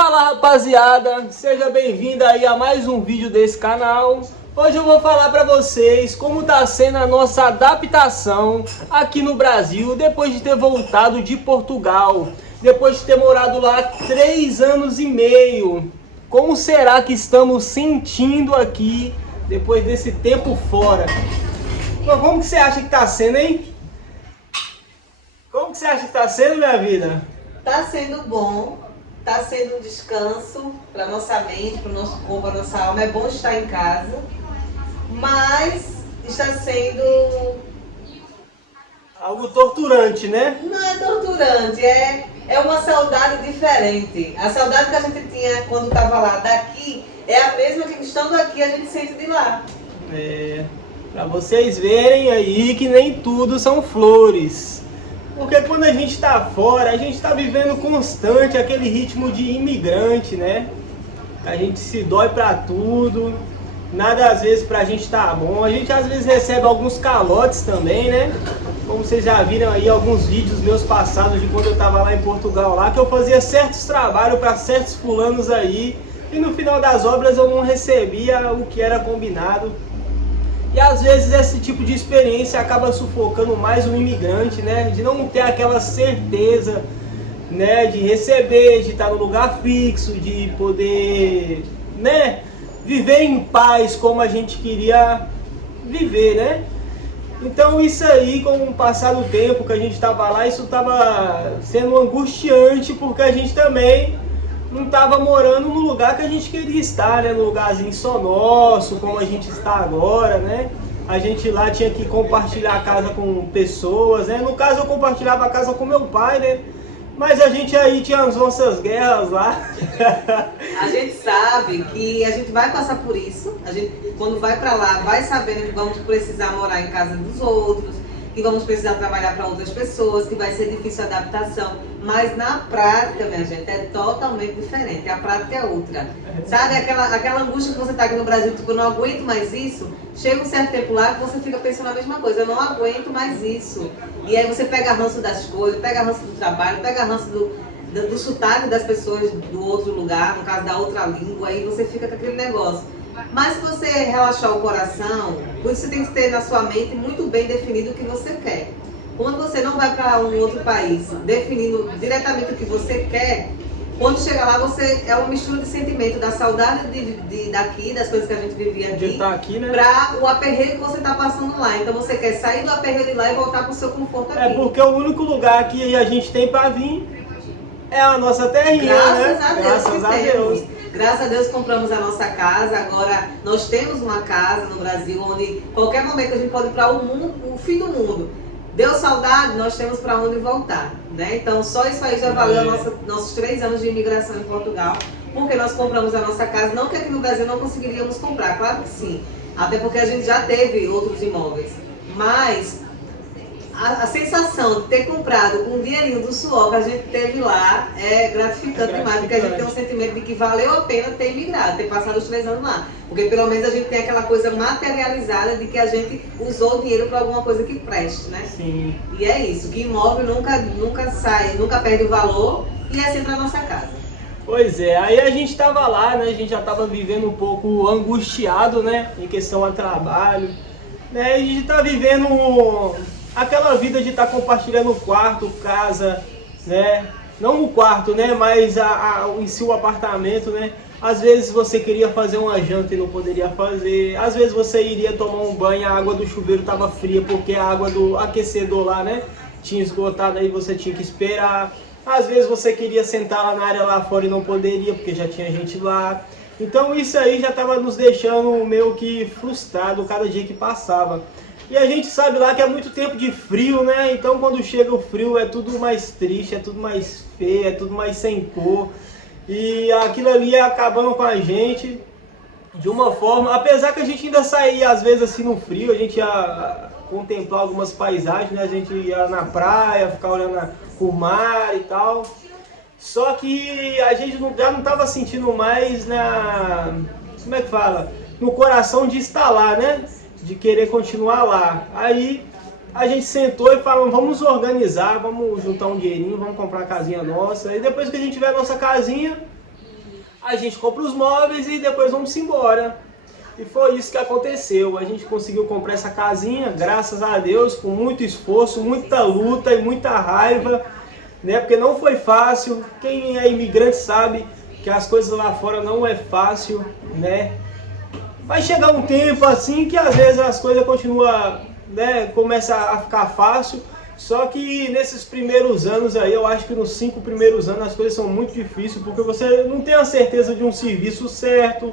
Fala rapaziada, seja bem-vindo aí a mais um vídeo desse canal. Hoje eu vou falar pra vocês como tá sendo a nossa adaptação aqui no Brasil depois de ter voltado de Portugal, depois de ter morado lá 3 anos e meio. Como será que estamos sentindo aqui depois desse tempo fora? Então, como que você acha que tá sendo, hein? Como que você acha que tá sendo, minha vida? Tá sendo bom. Está sendo um descanso para nossa mente, para o nosso corpo, para nossa alma. É bom estar em casa, mas está sendo... algo torturante, né? Não é torturante, é uma saudade diferente. A saudade que a gente tinha quando estava lá daqui é a mesma que estando aqui a gente sente de lá. Para vocês verem aí que nem tudo são flores. Porque quando a gente está fora, a gente está vivendo constante aquele ritmo de imigrante, né? A gente se dói para tudo, nada às vezes pra gente tá bom. A gente às vezes recebe alguns calotes também, né? Como vocês já viram aí alguns vídeos meus passados de quando eu tava lá em Portugal, lá que eu fazia certos trabalhos para certos fulanos aí e no final das obras eu não recebia o que era combinado. E às vezes esse tipo de experiência acaba sufocando mais o imigrante, né? De não ter aquela certeza, né? De receber, de estar no lugar fixo, de poder, né? Viver em paz como a gente queria viver, né? Então isso aí, com o passar do tempo que a gente estava lá, isso estava sendo angustiante, porque a gente também não estava morando no lugar que a gente queria estar, né? No lugarzinho só nosso, como a gente está agora, né? A gente lá tinha que compartilhar a casa com pessoas, né? No caso eu compartilhava a casa com meu pai, né? Mas a gente aí tinha as nossas guerras lá. A gente sabe que a gente vai passar por isso. A gente, quando vai para lá, vai sabendo que vamos precisar morar em casa dos outros, que vamos precisar trabalhar para outras pessoas, que vai ser difícil a adaptação. Mas na prática, minha gente, é totalmente diferente. A prática é outra. Sabe aquela angústia que você está aqui no Brasil, tipo, eu não aguento mais isso? Chega um certo tempo lá que você fica pensando a mesma coisa, eu não aguento mais isso. E aí você pega ranço das coisas, pega ranço do trabalho, pega ranço do sotaque das pessoas do outro lugar, no caso da outra língua, aí você fica com aquele negócio. Mas se você relaxar o coração, você tem que ter na sua mente muito bem definido o que você quer. Quando você não vai para um outro país definindo diretamente o que você quer, quando chega lá você é uma mistura de sentimento da saudade daqui, das coisas que a gente vivia aqui, né? Para o aperreio que você está passando lá. Então você quer sair do aperreio de lá e voltar para o seu conforto aqui. É porque o único lugar que a gente tem para vir é a nossa terrinha, né? Graças a Deus. Graças a Deus compramos a nossa casa, agora nós temos uma casa no Brasil onde qualquer momento a gente pode ir para o fim do mundo. Deu saudade, nós temos para onde voltar, né? Então só isso aí já valeu nossos 3 anos de imigração em Portugal, porque nós compramos a nossa casa, não que aqui no Brasil não conseguiríamos comprar, claro que sim, até porque a gente já teve outros imóveis, mas a sensação de ter comprado com o dinheirinho do suor que a gente teve lá é gratificante demais, porque a gente tem um sentimento de que valeu a pena ter imigrado, ter passado os 3 anos lá. Porque pelo menos a gente tem aquela coisa materializada de que a gente usou o dinheiro para alguma coisa que preste, né? Sim. E é isso, que imóvel nunca sai, nunca perde o valor e é sempre a nossa casa. Pois é, aí a gente tava lá, né? A gente já tava vivendo um pouco angustiado, né? Em questão a trabalho, né? A gente tá vivendo aquela vida de estar compartilhando quarto, casa, né? Não o quarto, né? Mas em si o apartamento, né? Às vezes você queria fazer uma janta e não poderia fazer. Às vezes você iria tomar um banho, a água do chuveiro estava fria porque a água do aquecedor lá, né? Tinha esgotado, aí você tinha que esperar. Às vezes você queria sentar lá na área lá fora e não poderia porque já tinha gente lá. Então isso aí já estava nos deixando meio que frustrado cada dia que passava. E a gente sabe lá que é muito tempo de frio, né? Então quando chega o frio é tudo mais triste, é tudo mais feio, é tudo mais sem cor. E aquilo ali ia acabando com a gente de uma forma, apesar que a gente ainda saía às vezes assim no frio, a gente ia contemplar algumas paisagens, né? A gente ia na praia, ficar olhando o mar e tal. Só que a gente já não estava sentindo mais como é que fala? No coração de estar lá, né? De querer continuar lá. Aí a gente sentou e falou, vamos organizar, vamos juntar um dinheirinho, vamos comprar a casinha nossa. E depois que a gente tiver a nossa casinha, a gente compra os móveis e depois vamos embora. E foi isso que aconteceu. A gente conseguiu comprar essa casinha, graças a Deus, com muito esforço, muita luta e muita raiva, né? Porque não foi fácil. Quem é imigrante sabe que as coisas lá fora não é fácil, né? Vai chegar um tempo assim que às vezes as coisas continuam, né? Começa a ficar fácil. Só que nesses primeiros anos aí, eu acho que nos 5 primeiros anos as coisas são muito difíceis, porque você não tem a certeza de um serviço certo.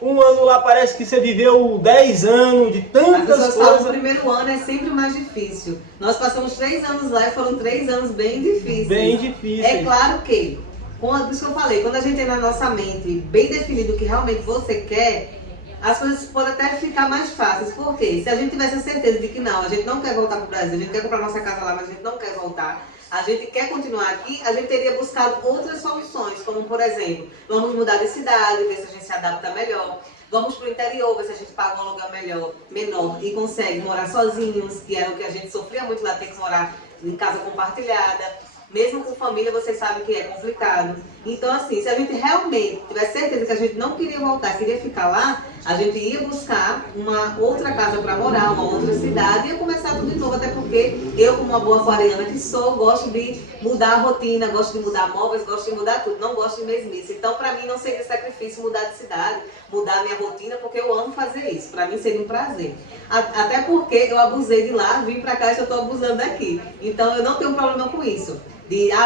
Um ano lá parece que você viveu 10 anos de tantas coisas. O primeiro ano é sempre mais difícil. Nós passamos 3 anos lá e foram 3 anos bem difíceis. Bem difíceis. É claro que, por isso que eu falei, quando a gente tem na nossa mente bem definido o que realmente você quer, as coisas podem até ficar mais fáceis. Por quê? Se a gente tivesse a certeza de que não, a gente não quer voltar para o Brasil, a gente quer comprar nossa casa lá, mas a gente não quer voltar, a gente quer continuar aqui, a gente teria buscado outras soluções, como por exemplo, vamos mudar de cidade, ver se a gente se adapta melhor, vamos para o interior, ver se a gente paga um aluguel menor e consegue morar sozinhos, que era o que a gente sofria muito lá, ter que morar em casa compartilhada. Mesmo com família, você sabe que é complicado. Então, assim, se a gente realmente tivesse certeza que a gente não queria voltar, queria ficar lá, a gente ia buscar uma outra casa para morar, uma outra cidade, e ia começar tudo de novo. Até porque eu, como uma boa aquariana que sou, gosto de mudar a rotina, gosto de mudar móveis, gosto de mudar tudo, não gosto de mesmice. Então, para mim, não seria sacrifício mudar de cidade, mudar a minha rotina, porque eu amo fazer isso. Para mim, seria um prazer. Até porque eu abusei de lá, vim para cá e já estou abusando daqui. Então, eu não tenho problema com isso.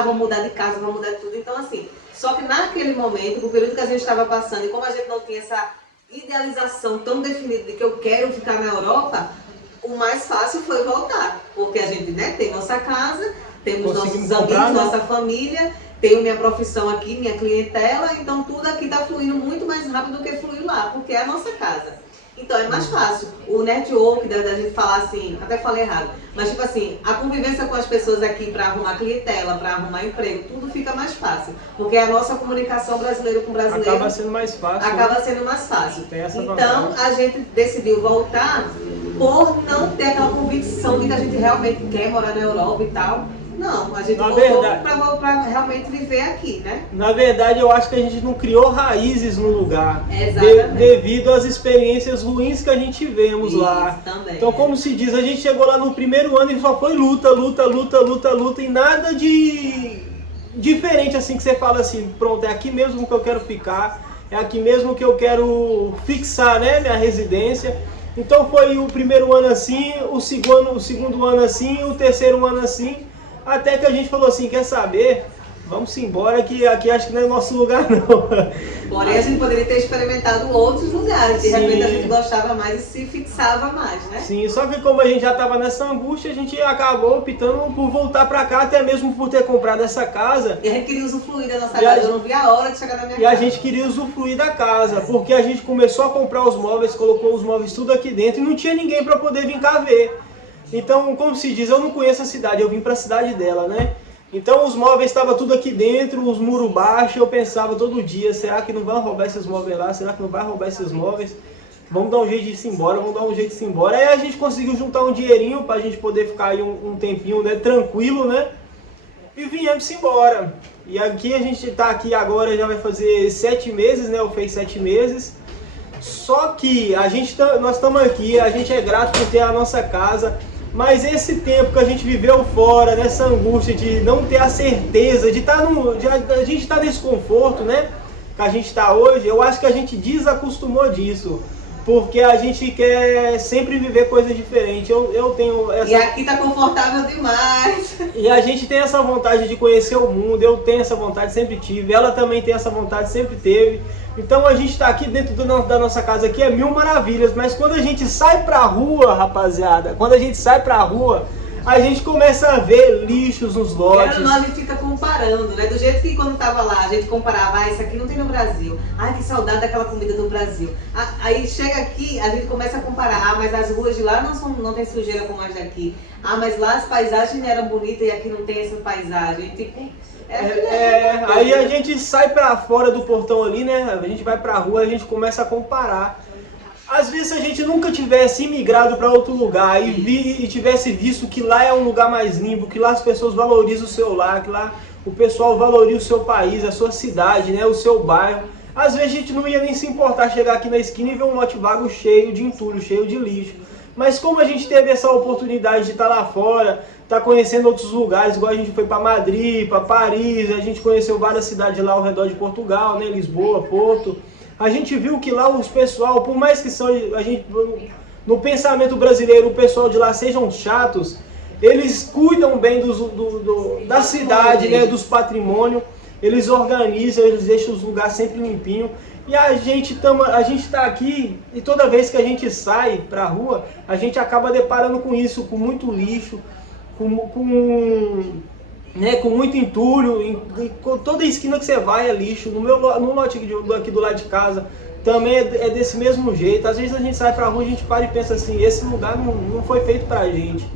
Vou mudar de casa, vou mudar de tudo. Então, assim, só que naquele momento, no período que a gente estava passando, e como a gente não tinha essa idealização tão definida de que eu quero ficar na Europa, o mais fácil foi voltar. Porque a gente, né, tem nossa casa, temos nossos amigos, nossa família, tenho minha profissão aqui, minha clientela, então tudo aqui está fluindo muito mais rápido do que fluiu lá, porque é a nossa casa. Então é mais fácil. O network, da gente falar assim, até falei errado, mas tipo assim, a convivência com as pessoas aqui para arrumar clientela, para arrumar emprego, tudo fica mais fácil. Porque a nossa comunicação brasileiro com brasileiro acaba sendo mais fácil. Acaba sendo mais fácil. Então a gente decidiu voltar por não ter aquela convicção de que a gente realmente quer morar na Europa e tal. Não, a gente voltou para realmente viver aqui, né? Na verdade, eu acho que a gente não criou raízes no lugar. Exatamente. Devido às experiências ruins que a gente tivemos lá. Também, então, como se diz, a gente chegou lá no primeiro ano e só foi luta, luta, luta, luta, luta. E nada de diferente assim que você fala assim, pronto, é aqui mesmo que eu quero ficar. É aqui mesmo que eu quero fixar, né, minha residência. Então foi o primeiro ano assim, o segundo ano assim, o terceiro ano assim. Até que a gente falou assim, quer saber? Vamos embora que aqui acho que não é nosso lugar não. Porém a gente poderia ter experimentado outros lugares, de repente a gente gostava mais e se fixava mais, né? Sim, só que como a gente já estava nessa angústia, a gente acabou optando por voltar para cá, até mesmo por ter comprado essa casa. E a gente queria usufruir da nossa casa, eu não via a hora de chegar na minha casa. E a gente queria usufruir da casa, porque a gente começou a comprar os móveis, colocou os móveis tudo aqui dentro e não tinha ninguém para poder vir cá ver. Então, como se diz, eu não conheço a cidade, eu vim para a cidade dela, né? Então os móveis estavam tudo aqui dentro, os muros baixos, eu pensava todo dia, será que não vai roubar esses móveis lá? Será que não vai roubar esses móveis? Vamos dar um jeito de ir embora, vamos dar um jeito de ir embora. Aí a gente conseguiu juntar um dinheirinho para a gente poder ficar aí um tempinho, né, tranquilo, né? E viemos embora. E aqui a gente está aqui agora, já vai fazer 7 meses, né? Eu fiz 7 meses. Só que nós estamos aqui, a gente é grato por ter a nossa casa. Mas esse tempo que a gente viveu fora, nessa angústia de não ter a certeza, de a gente estar nesse conforto, né, que a gente está hoje, eu acho que a gente desacostumou disso. Porque a gente quer sempre viver coisas diferentes. Eu tenho essa... E aqui tá confortável demais. E a gente tem essa vontade de conhecer o mundo, eu tenho essa vontade, sempre tive. Ela também tem essa vontade, sempre teve. Então a gente está aqui dentro da nossa casa aqui, é mil maravilhas. Mas quando a gente sai pra rua, rapaziada, quando a gente sai pra rua, a gente começa a ver lixos nos lotes. A gente fica comparando, né? Do jeito que quando tava lá, a gente comparava, isso aqui não tem no Brasil. Ai, que saudade daquela comida do Brasil. Aí chega aqui, a gente começa a comparar, mas as ruas de lá não tem sujeira como as daqui. Mas lá as paisagens eram bonitas e aqui não tem essa paisagem. Tipo, aí a gente sai pra fora do portão ali, né? A gente vai pra rua, a gente começa a comparar. Às vezes a gente nunca tivesse imigrado para outro lugar e tivesse visto que lá é um lugar mais limpo, que lá as pessoas valorizam o seu lar, que lá o pessoal valoriza o seu país, a sua cidade, né, o seu bairro. Às vezes a gente não ia nem se importar chegar aqui na esquina e ver um lote vago cheio de entulho, cheio de lixo. Mas como a gente teve essa oportunidade de estar lá fora, estar conhecendo outros lugares, igual a gente foi para Madrid, para Paris, a gente conheceu várias cidades lá ao redor de Portugal, né, Lisboa, Porto. A gente viu que lá os pessoal, por mais que são, no pensamento brasileiro o pessoal de lá sejam chatos, eles cuidam bem da cidade, né, dos patrimônios, eles organizam, eles deixam os lugares sempre limpinhos. E a gente está aqui e toda vez que a gente sai para a rua, a gente acaba deparando com isso, com muito lixo, com muito entulho, com toda esquina que você vai é lixo. No lote aqui do lado de casa também é desse mesmo jeito. Às vezes a gente sai para a rua e a gente para e pensa assim, esse lugar não foi feito para a gente.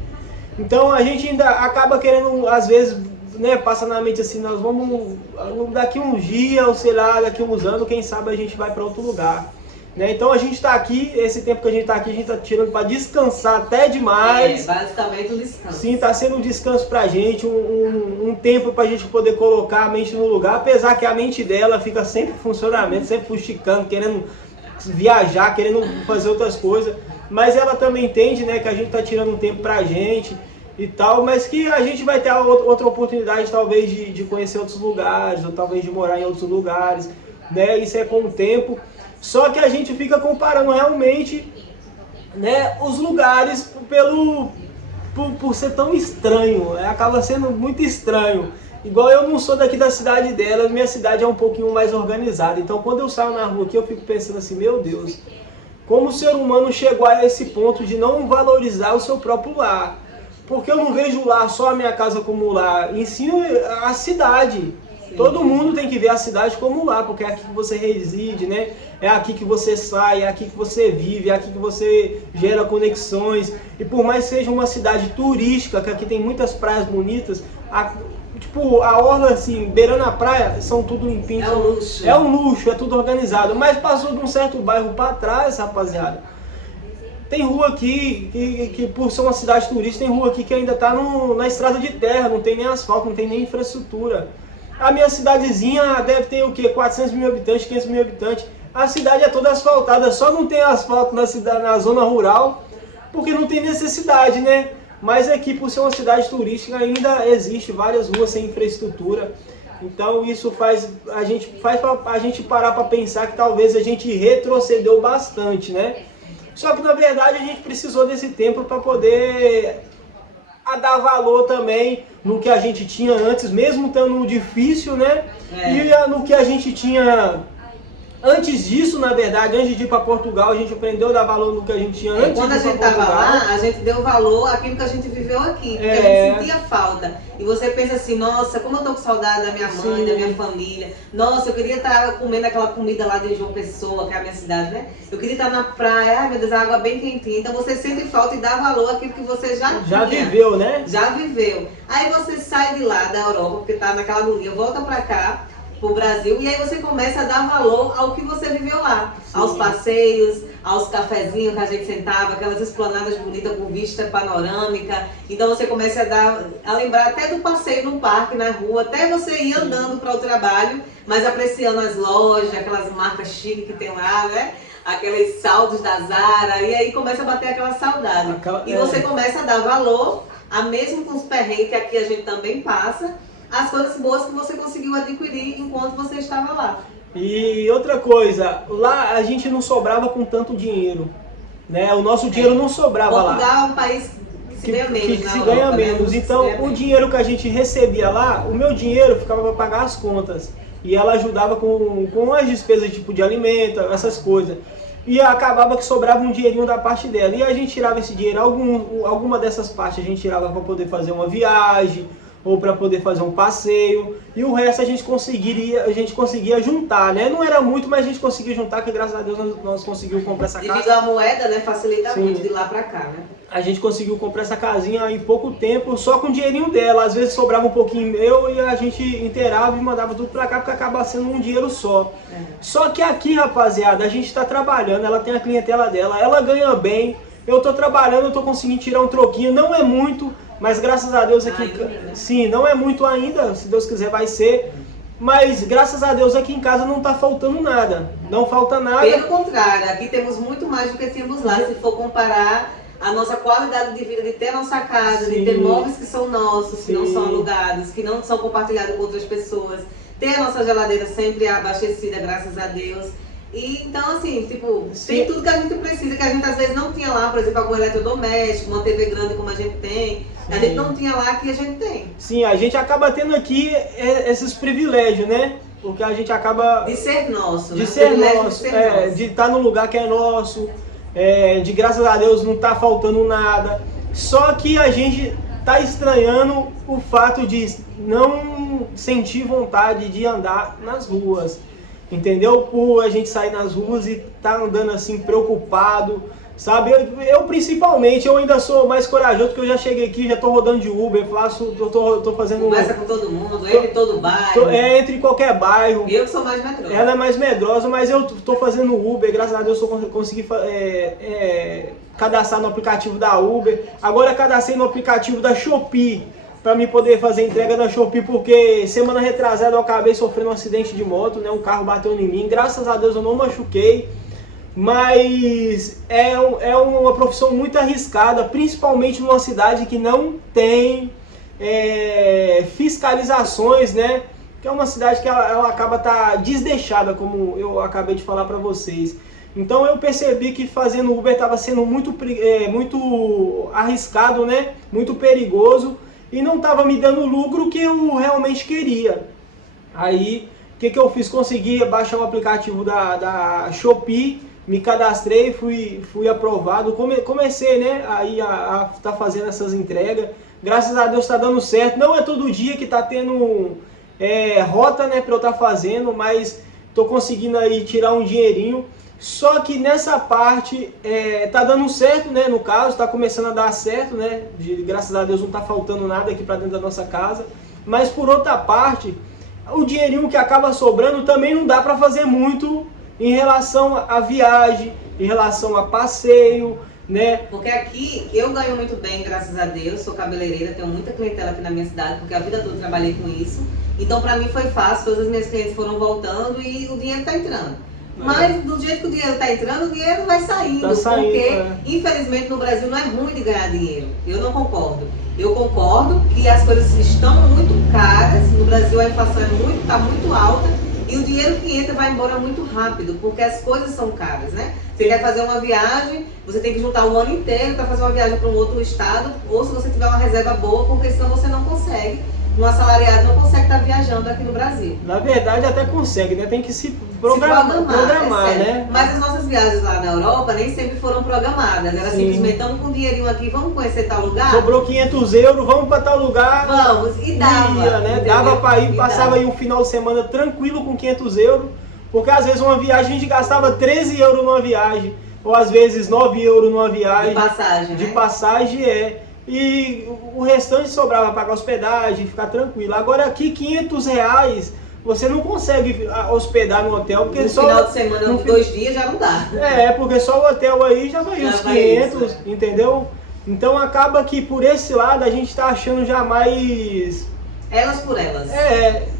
Então a gente ainda acaba querendo, às vezes, né, passa na mente assim, nós vamos, daqui uns dias, ou sei lá, daqui uns anos, quem sabe a gente vai para outro lugar. Né? Então a gente está aqui, esse tempo que a gente está aqui, a gente está tirando para descansar até demais. Basicamente um descanso. Sim, está sendo um descanso para a gente, um tempo para a gente poder colocar a mente no lugar, apesar que a mente dela fica sempre em funcionamento, sempre fuxicando, querendo viajar, querendo fazer outras coisas. Mas ela também entende, né, que a gente está tirando um tempo para a gente e tal, mas que a gente vai ter outra oportunidade talvez de conhecer outros lugares, ou talvez de morar em outros lugares, né? Isso é com o tempo. Só que a gente fica comparando realmente, né, os lugares por ser tão estranho, né? Acaba sendo muito estranho. Igual eu não sou daqui da cidade dela, minha cidade é um pouquinho mais organizada. Então quando eu saio na rua aqui eu fico pensando assim, meu Deus, como o ser humano chegou a esse ponto de não valorizar o seu próprio lar. Porque eu não vejo lá só a minha casa como lar, ensino a cidade. Sim. Todo mundo tem que ver a cidade como lar, porque é aqui que você reside, né? É aqui que você sai, é aqui que você vive, é aqui que você gera conexões. E por mais que seja uma cidade turística, que aqui tem muitas praias bonitas, a orla assim, beirando a praia, são tudo limpinho. É um luxo. É um luxo, é tudo organizado. Mas passou de um certo bairro para trás, rapaziada. Tem rua aqui, que por ser uma cidade turística, tem rua aqui que ainda está na estrada de terra, não tem nem asfalto, não tem nem infraestrutura. A minha cidadezinha deve ter o quê? 400 mil habitantes, 500 mil habitantes. A cidade é toda asfaltada, só não tem asfalto na zona rural, porque não tem necessidade, né? Mas aqui, por ser uma cidade turística, ainda existe várias ruas sem infraestrutura. Então isso faz a gente parar para pensar que talvez a gente retrocedeu bastante, né? Só que na verdade a gente precisou desse tempo para poder dar valor também no que a gente tinha antes, mesmo estando difícil, né? E no que a gente tinha antes disso, na verdade, antes de ir para Portugal, a gente aprendeu a dar valor no que a gente tinha antes de ir para Portugal. Quando a gente estava lá, a gente deu valor àquilo que a gente viveu aqui, porque a gente sentia falta. E você pensa assim, nossa, como eu tô com saudade da minha mãe, sim, da minha família. Nossa, eu queria estar comendo aquela comida lá de João Pessoa, que é a minha cidade, né? Eu queria estar na praia, ai meu Deus, a água bem quentinha. Então você sente falta e dá valor àquilo que você já tinha. Já viveu, né? Já viveu. Aí você sai de lá, da Europa, porque tá naquela agonia, volta pra cá, pro Brasil, e aí você começa a dar valor ao que você viveu lá, sim, aos passeios, aos cafezinhos que a gente sentava, aquelas esplanadas bonitas com vista panorâmica. Então você começa a lembrar até do passeio no parque, na rua, até você ir andando para o trabalho, mas apreciando as lojas, aquelas marcas chiques que tem lá, né? Aqueles saldos da Zara, e aí começa a bater aquela saudade. E você começa a dar valor, mesmo com os perrengues que aqui a gente também passa, as coisas boas que você conseguiu adquirir enquanto você estava lá. E outra coisa, lá a gente não sobrava com tanto dinheiro, né? O nosso dinheiro não sobrava lá. Portugal é um país que se ganha menos, que se ganha menos. Então, o dinheiro que a gente recebia lá, o meu dinheiro ficava para pagar as contas. E ela ajudava com as despesas tipo de alimento, essas coisas. E acabava que sobrava um dinheirinho da parte dela. E a gente tirava esse dinheiro, alguma dessas partes a gente tirava para poder fazer uma viagem, ou para poder fazer um passeio, e o resto a gente conseguia juntar, né? Não era muito, mas a gente conseguia juntar, que graças a Deus nós conseguimos comprar essa casa. Devido à moeda, né? Facilita, sim, muito de lá para cá, né? A gente conseguiu comprar essa casinha em pouco tempo, só com o dinheirinho dela. Às vezes sobrava um pouquinho meu e a gente inteirava e mandava tudo para cá, porque acaba sendo um dinheiro só. Só que aqui, rapaziada, a gente está trabalhando, ela tem a clientela dela, ela ganha bem, eu estou trabalhando, eu estou conseguindo tirar um troquinho, não é muito, mas graças a Deus aqui, sim, não é muito ainda, se Deus quiser vai ser, mas graças a Deus aqui em casa não está faltando nada, não falta nada. Pelo contrário, aqui temos muito mais do que tínhamos lá, se for comparar a nossa qualidade de vida, de ter a nossa casa, de ter móveis que são nossos, que não são alugados, que não são compartilhados com outras pessoas, ter a nossa geladeira sempre abastecida, graças a Deus. E então, assim, tipo, tem tudo que a gente precisa, que a gente às vezes não tinha lá, por exemplo, algum eletrodoméstico, uma TV grande como a gente tem, a gente não tinha lá, que a gente tem. Sim, a gente acaba tendo aqui esses privilégios, né? Porque a gente acaba... De ser nosso, de né? ser nosso, de estar no lugar que é nosso, de graças a Deus não tá faltando nada. Só que a gente tá estranhando o fato de não sentir vontade de andar nas ruas. Entendeu? Por a gente sair nas ruas e tá andando assim preocupado, sabe? Eu principalmente, eu ainda sou mais corajoso, porque eu já cheguei aqui, já tô rodando de Uber, tô fazendo... Conversa com todo mundo, entre todo bairro. Entre qualquer bairro. Eu que sou mais medrosa. Ela é mais medrosa, mas eu tô fazendo Uber, graças a Deus eu consegui cadastrar no aplicativo da Uber. Agora eu cadastrei no aplicativo da Shopee, para mim poder fazer entrega na Shopee, porque semana retrasada eu acabei sofrendo um acidente de moto, né? Um carro bateu em mim, graças a Deus eu não machuquei, mas é uma profissão muito arriscada, principalmente numa cidade que não tem fiscalizações, né? Que é uma cidade que ela acaba desdeixada, como eu acabei de falar para vocês. Então eu percebi que fazendo Uber estava sendo muito arriscado, né? Muito perigoso. E não estava me dando o lucro que eu realmente queria. Aí, o que eu fiz? Consegui baixar o aplicativo da Shopee, me cadastrei, fui aprovado, comecei, né, aí a tá fazendo essas entregas. Graças a Deus está dando certo. Não é todo dia que está tendo rota, né, para eu estar fazendo, mas estou conseguindo aí tirar um dinheirinho. Só que nessa parte tá dando certo, né? No caso, tá começando a dar certo, né? Graças a Deus não tá faltando nada aqui para dentro da nossa casa. Mas por outra parte, o dinheirinho que acaba sobrando também não dá para fazer muito em relação à viagem, em relação a passeio, né? Porque aqui eu ganho muito bem, graças a Deus, sou cabeleireira, tenho muita clientela aqui na minha cidade, porque a vida toda eu trabalhei com isso. Então para mim foi fácil, todas as minhas clientes foram voltando e o dinheiro tá entrando. Mas do jeito que o dinheiro está entrando, o dinheiro vai saindo, porque infelizmente no Brasil não é ruim de ganhar dinheiro. Eu não concordo. Eu concordo que as coisas estão muito caras, no Brasil a inflação está muito alta e o dinheiro que entra vai embora muito rápido, porque as coisas são caras, né? Você quer fazer uma viagem, você tem que juntar um ano inteiro para fazer uma viagem para um outro estado, ou se você tiver uma reserva boa, porque senão você não consegue. Um assalariado não consegue estar viajando aqui no Brasil. Na verdade até consegue, né? Tem que se programar, né? Mas as nossas viagens lá na Europa nem sempre foram programadas. Era simplesmente, estamos com um dinheirinho aqui, vamos conhecer tal lugar? Sobrou 500 euros, vamos para tal lugar. Vamos, e dava. Né? Dava para ir, passava aí um final de semana tranquilo com 500 euros. Porque às vezes uma viagem a gente gastava 13 euros numa viagem. Ou às vezes 9 euros numa viagem. De passagem, De né? passagem, E o restante sobrava para pagar hospedagem, ficar tranquilo. Agora aqui 500 reais você não consegue hospedar no hotel, porque no final de semana, 2 dias já não dá. Porque só o hotel aí já vai uns 500, isso, entendeu? Então acaba que por esse lado a gente está achando já mais... Elas por elas.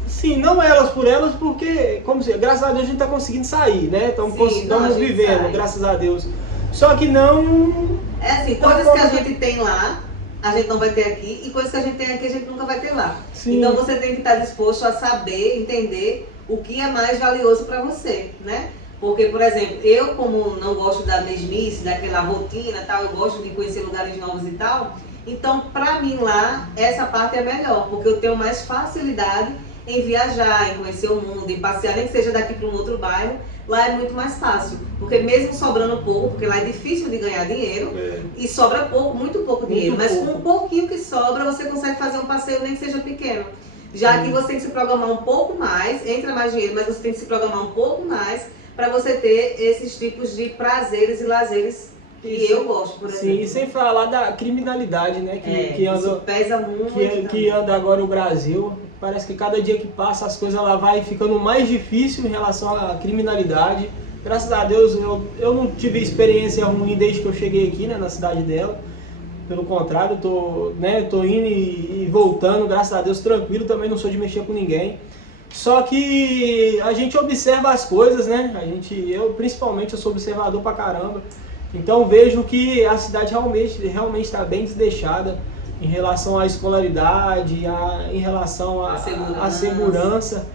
Sim, não elas por elas, porque, graças a Deus a gente está conseguindo sair, né? Estamos vivendo, sai. Graças a Deus. Só que não... assim, coisas que a gente tem lá, a gente não vai ter aqui, e coisas que a gente tem aqui, a gente nunca vai ter lá. Sim. Então você tem que estar disposto a saber, entender o que é mais valioso para você, né? Porque, por exemplo, eu como não gosto da mesmice, daquela rotina e tal, eu gosto de conhecer lugares novos e tal, então para mim lá, essa parte é melhor, porque eu tenho mais facilidade em viajar, em conhecer o mundo, em passear, nem que seja daqui para um outro bairro. Lá é muito mais fácil, porque mesmo sobrando pouco, porque lá é difícil de ganhar dinheiro, e sobra pouco, muito pouco dinheiro, mas com um pouquinho que sobra, você consegue fazer um passeio nem que seja pequeno. Já que você tem que se programar um pouco mais, entra mais dinheiro, mas você tem que se programar um pouco mais para você ter esses tipos de prazeres e lazeres que eu gosto, por exemplo. Sim, e sem falar da criminalidade, né? Que anda, isso pesa muito. Que anda agora o Brasil. Parece que cada dia que passa as coisas lá vai ficando mais difícil em relação à criminalidade. Graças a Deus eu não tive experiência ruim desde que eu cheguei aqui, né, na cidade dela. Pelo contrário, tô indo e voltando, graças a Deus, tranquilo, também não sou de mexer com ninguém. Só que a gente observa as coisas, né? Principalmente, eu sou observador pra caramba. Então vejo que a cidade realmente está bem desleixada em relação à escolaridade, em relação à segurança.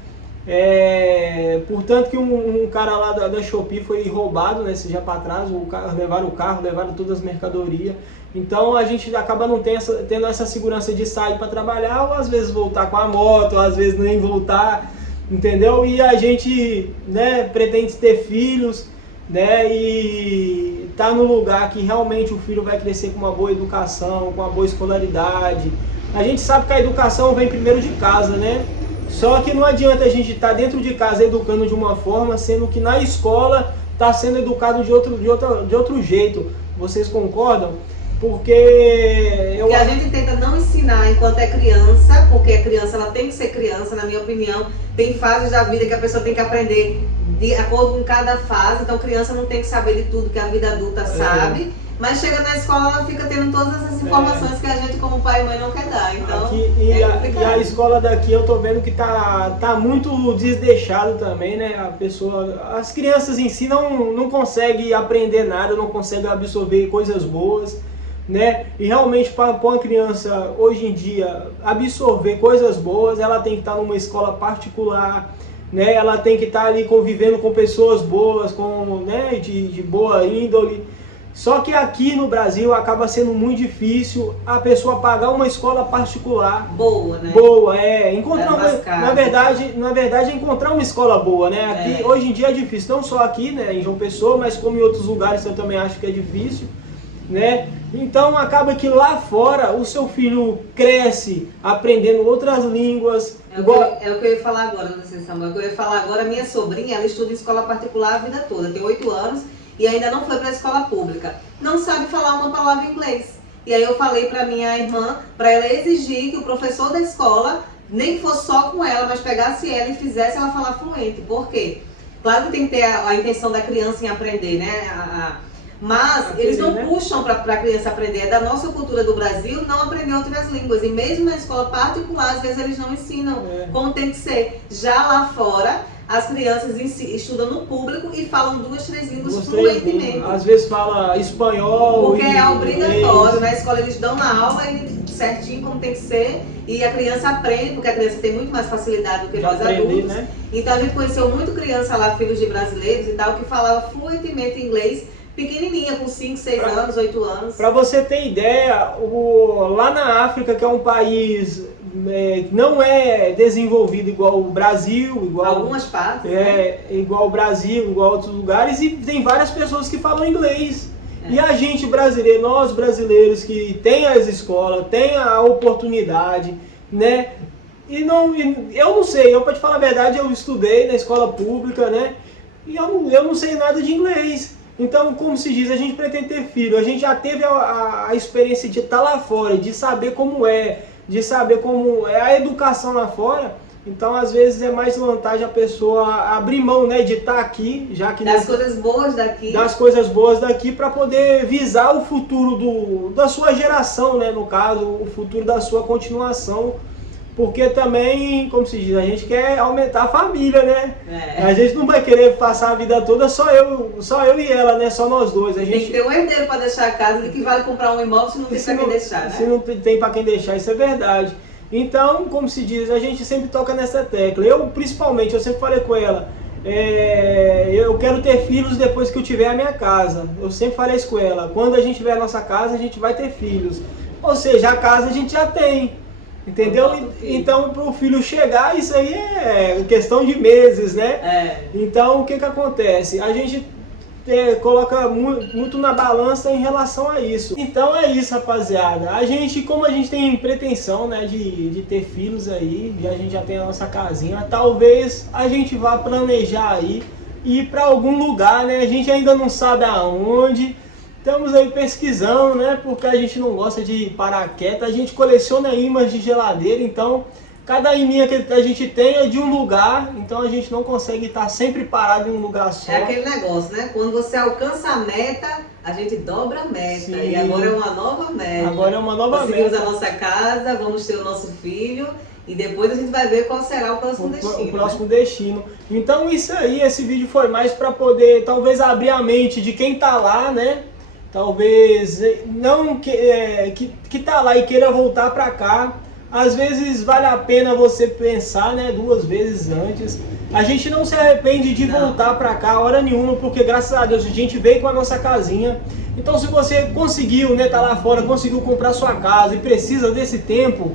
Portanto que um cara lá da Shopee foi roubado, né, esse dia para trás, levaram o carro, levaram todas as mercadorias. Então a gente acaba não tendo essa segurança de sair para trabalhar, ou às vezes voltar com a moto, ou às vezes nem voltar, entendeu? E a gente, né, pretende ter filhos, né, e tá no lugar que realmente o filho vai crescer com uma boa educação, com uma boa escolaridade. A gente sabe que a educação vem primeiro de casa, né? Só que não adianta a gente estar dentro de casa educando de uma forma, sendo que na escola está sendo educado de outro jeito. Vocês concordam? Porque a gente tenta não ensinar enquanto é criança, porque a criança ela tem que ser criança, na minha opinião. Tem fases da vida que a pessoa tem que aprender de acordo com cada fase. Então, criança não tem que saber de tudo que a vida adulta sabe. Mas chega na escola, ela fica tendo todas essas informações que a gente como pai e mãe não quer dar. Então, e a escola daqui eu tô vendo que tá muito desleixado também, né? As crianças em si não conseguem aprender nada, não conseguem absorver coisas boas, né? E realmente para uma criança hoje em dia absorver coisas boas, ela tem que estar numa escola particular, né? Ela tem que estar ali convivendo com pessoas boas, né? de boa índole. Só que aqui no Brasil acaba sendo muito difícil a pessoa pagar uma escola particular boa, né? Boa, na verdade, encontrar uma escola boa, né? Aqui hoje em dia é difícil, não só aqui, né, em João Pessoa, mas como em outros lugares eu também acho que é difícil, né? Então acaba que lá fora o seu filho cresce aprendendo outras línguas. É o que eu ia falar agora, não sei, Samuel. O que eu ia falar agora, minha sobrinha, ela estuda em escola particular a vida toda, tem 8 anos. E ainda não foi para a escola pública. Não sabe falar uma palavra em inglês. E aí eu falei para minha irmã, para ela exigir que o professor da escola, nem que fosse só com ela, mas pegasse ela e fizesse ela falar fluente. Por quê? Claro que tem que ter a intenção da criança em aprender, né? Mas eles não puxam para a criança aprender. É da nossa cultura do Brasil não aprender outras línguas. E mesmo na escola particular, às vezes eles não ensinam como tem que ser. Já lá fora, as crianças estudam no público e falam 2, 3 línguas fluentemente. Às vezes fala espanhol. Porque é obrigatório, na escola eles dão na aula certinho como tem que ser, e a criança aprende, porque a criança tem muito mais facilidade do que nós adultos. Né? Então a gente conheceu muito criança lá, filhos de brasileiros e tal, que falava fluentemente inglês, pequenininha, com 5, 6 anos, 8 anos. Para você ter ideia, lá na África, que é um país não é desenvolvido igual o Brasil, algumas partes, igual o Brasil, igual outros lugares, e tem várias pessoas que falam inglês. E a gente brasileiro, nós brasileiros que tem as escolas, tem a oportunidade, né? Eu não sei, para te falar a verdade, eu estudei na escola pública, né? E eu não sei nada de inglês. Então, como se diz, a gente pretende ter filho, a gente já teve a experiência de estar lá fora, de saber como é, de saber como é a educação lá fora. Então, às vezes, é mais vantagem a pessoa abrir mão, né, de estar aqui, já que das coisas boas daqui. Das coisas boas daqui, para poder visar o futuro da sua geração, né, no caso, o futuro da sua continuação. Porque também, como se diz, a gente quer aumentar a família, né? A gente não vai querer passar a vida toda só eu e ela, né? Só nós dois. A gente tem que ter um herdeiro para deixar a casa, de que vale comprar um imóvel se não tem para quem deixar, né? Se não tem para quem deixar, isso é verdade. Então, como se diz, a gente sempre toca nessa tecla. Principalmente, eu sempre falei com ela, eu quero ter filhos depois que eu tiver a minha casa. Eu sempre falei isso com ela. Quando a gente tiver a nossa casa, a gente vai ter filhos. Ou seja, a casa a gente já tem. Entendeu? Então, para o filho chegar, isso aí é questão de meses, né? Então, o que acontece? A gente coloca muito na balança em relação a isso. Então é isso, rapaziada. Como a gente tem pretensão, né, de ter filhos aí, a gente já tem a nossa casinha, talvez a gente vá planejar aí ir para algum lugar, né? A gente ainda não sabe aonde. Estamos aí pesquisando, né? Porque a gente não gosta de parar quieto. A gente coleciona ímãs de geladeira, então cada imã que a gente tem é de um lugar, então a gente não consegue estar sempre parado em um lugar só. É aquele negócio, né? Quando você alcança a meta, a gente dobra a meta. Sim. E agora é uma nova meta. Agora é uma nova Conseguimos meta. a nossa casa, vamos ter o nosso filho e depois a gente vai ver qual será o próximo destino. O próximo destino. Então isso aí, esse vídeo foi mais para poder talvez abrir a mente de quem tá lá, né? Talvez não que tá lá e queira voltar para cá. Às vezes vale a pena você pensar, né, 2 vezes antes. A gente não se arrepende de voltar para cá hora nenhuma, porque graças a Deus a gente veio com a nossa casinha. Então se você conseguiu, né, tá lá fora, conseguiu comprar sua casa e precisa desse tempo,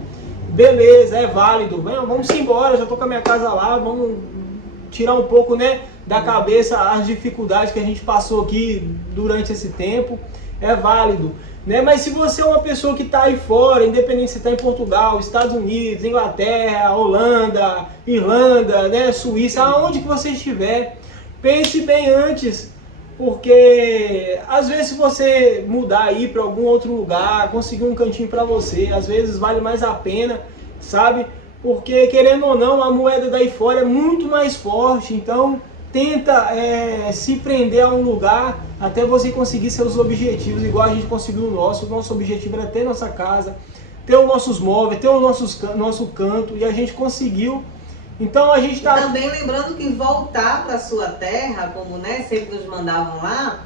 beleza, é válido. Vamos embora, já tô com a minha casa lá, vamos tirar um pouco, né, da cabeça as dificuldades que a gente passou aqui durante esse tempo. É válido. Né? Mas se você é uma pessoa que está aí fora, independente se está em Portugal, Estados Unidos, Inglaterra, Holanda, Irlanda, né? Suíça, aonde que você estiver, pense bem antes, porque às vezes se você mudar aí para algum outro lugar, conseguir um cantinho para você, às vezes vale mais a pena, sabe? Porque querendo ou não, a moeda daí fora é muito mais forte, então tenta se prender a um lugar até você conseguir seus objetivos, igual a gente conseguiu o nosso. O nosso objetivo era ter nossa casa, ter os nossos móveis, ter o nosso canto, e a gente conseguiu. Então a gente está... Também lembrando que voltar para sua terra, como, né, sempre nos mandavam lá,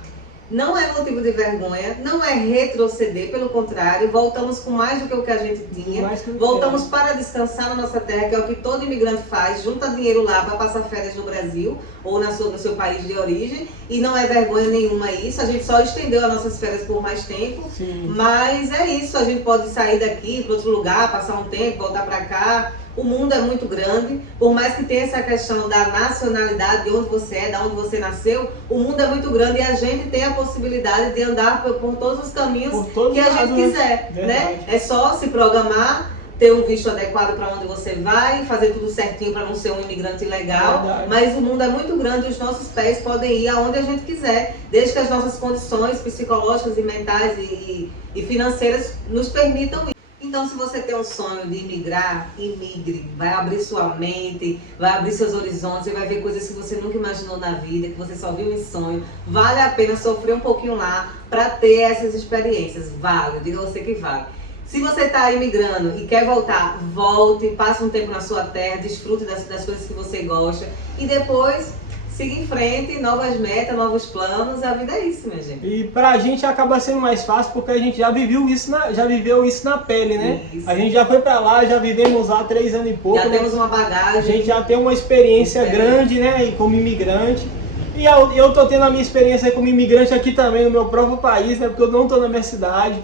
não é motivo de vergonha, não é retroceder, pelo contrário, voltamos com mais do que o que a gente tinha, voltamos para descansar na nossa terra, que é o que todo imigrante faz, junta dinheiro lá para passar férias no Brasil ou no seu país de origem, e não é vergonha nenhuma isso, a gente só estendeu as nossas férias por mais tempo. Sim. Mas é isso, a gente pode sair daqui para outro lugar, passar um tempo, voltar para cá. O mundo é muito grande, por mais que tenha essa questão da nacionalidade, de onde você é, de onde você nasceu, o mundo é muito grande e a gente tem a possibilidade de andar por todos os caminhos que a gente quiser, né? É só se programar, ter um visto adequado para onde você vai, fazer tudo certinho para não ser um imigrante ilegal. Mas o mundo é muito grande e os nossos pés podem ir aonde a gente quiser, desde que as nossas condições psicológicas e mentais e financeiras nos permitam ir. Então, se você tem um sonho de imigrar, imigre, vai abrir sua mente, vai abrir seus horizontes, você vai ver coisas que você nunca imaginou na vida, que você só viu em sonho. Vale a pena sofrer um pouquinho lá para ter essas experiências. Vale, diga você que vale. Se você está imigrando e quer voltar, volte, passe um tempo na sua terra, desfrute das coisas que você gosta e depois siga em frente, novas metas, novos planos, a vida é isso, minha gente. E pra gente acaba sendo mais fácil porque a gente já viveu isso na pele, né? Isso. A gente já foi pra lá, já vivemos lá 3 anos e pouco. Já temos uma bagagem. A gente já tem uma experiência grande, né? Como imigrante. E eu tô tendo a minha experiência como imigrante aqui também no meu próprio país, né? Porque eu não tô na minha cidade.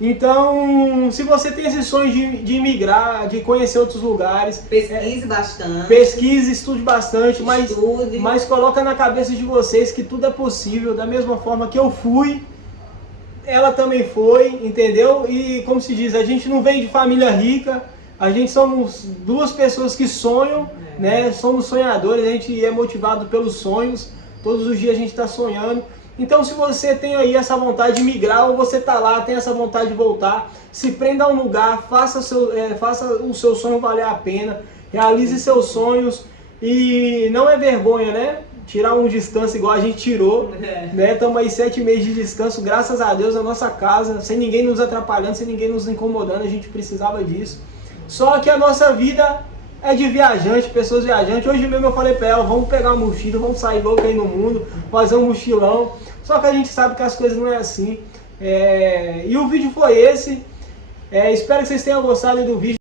Então, se você tem esse sonho de imigrar, de conhecer outros lugares... Pesquise bastante. Pesquise, estude bastante, mas coloca na cabeça de vocês que tudo é possível, da mesma forma que eu fui, ela também foi, entendeu? E como se diz, a gente não vem de família rica, a gente somos 2 pessoas que sonham, né? Somos sonhadores, a gente é motivado pelos sonhos, todos os dias a gente está sonhando. Então, se você tem aí essa vontade de migrar, ou você está lá, tem essa vontade de voltar, se prenda a um lugar, faça o seu sonho valer a pena, realize seus sonhos, e não é vergonha, né? Tirar um descanso igual a gente tirou, né? Estamos aí 7 meses de descanso, graças a Deus, na nossa casa, sem ninguém nos atrapalhando, sem ninguém nos incomodando, a gente precisava disso. Só que a nossa vida é de viajante, pessoas viajantes. Hoje mesmo eu falei pra ela, vamos pegar uma mochila, vamos sair louco aí no mundo, fazer um mochilão. Só que a gente sabe que as coisas não é assim. E o vídeo foi esse. Espero que vocês tenham gostado do vídeo.